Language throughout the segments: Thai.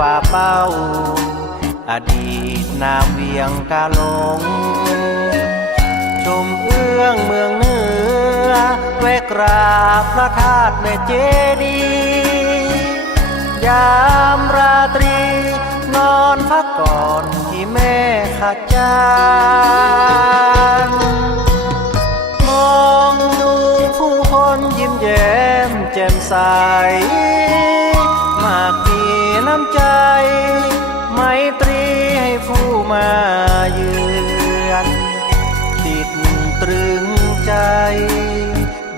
ป่าเป้า อดีตนามเวียงกาหลง ชมเอื้องเมืองเหนือแวะกราบพระธาตุแม่เจดีย์ยามราตรี นอนพักก่อนที่แม่ขาจารมองดูผู้คนยิ้มแย้มแจ่มใส น้ำใจ ไมตรีให้ผู้มาเยือนติดตรึงใจ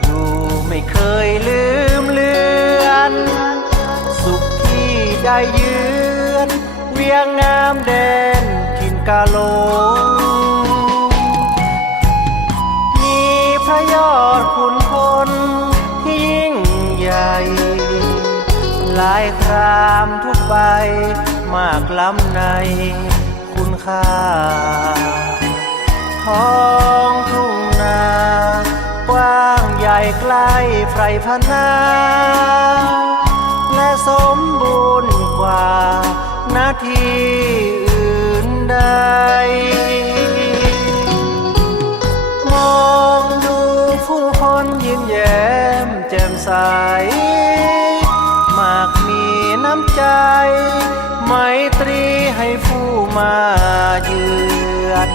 อยู่ไม่เคยลืมเลือน สุขที่ได้ยืนเวียงงามแดนทินกาโลามทุกมากล้ำในคุณค่า ท้องทุ่งนา กว้างใหญ่ไกลไพรพนา และสมบูรณ์กว่านาทีอื่นใดมองดูผู้คนยิ้มแย้มแจ่มใส ไมตรีให้ผู้มาเยือน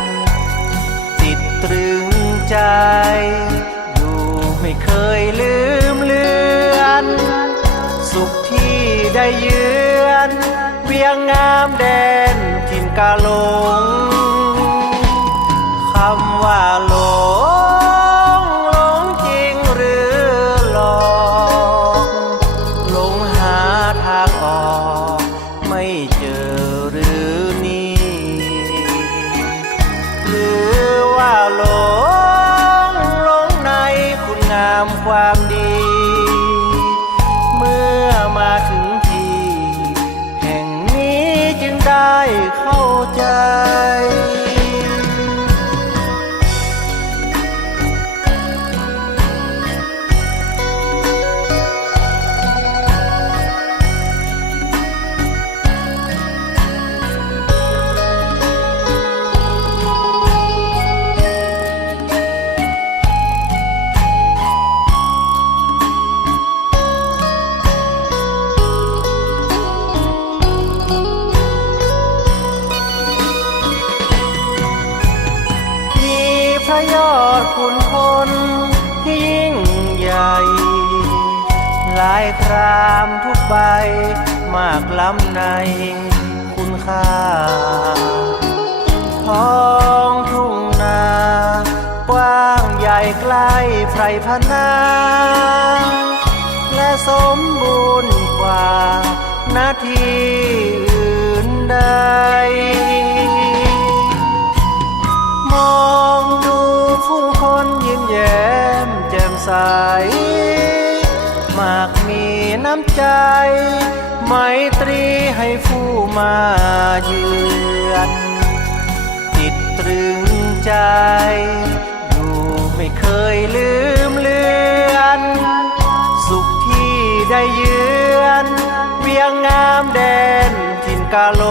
ติดตรึงใจ อยู่ไม่เคยลืมเลือน สุขที่ได้เยือนเวียงงามแดนทินกาหลงคำว่าหลง ความดี เมื่อมาถึงที่ แห่งนี้จึงได้เข้าใจ ระยอดขุนพลที่ยิ่งใหญ่ หลายครามทุกใบมากล้ำในคุณค่าท้องทุ่งนากว้างใหญ่ไกลไพรพนาและสมบูรณ์กว่านาที มากมีน้ำใจ ไมตรีให้ผู้มาเยือนติดตรึงใจอยู่ไม่เคยลืมเลือน สุขที่ได้เยือน เวียงงามแดนทินกาหล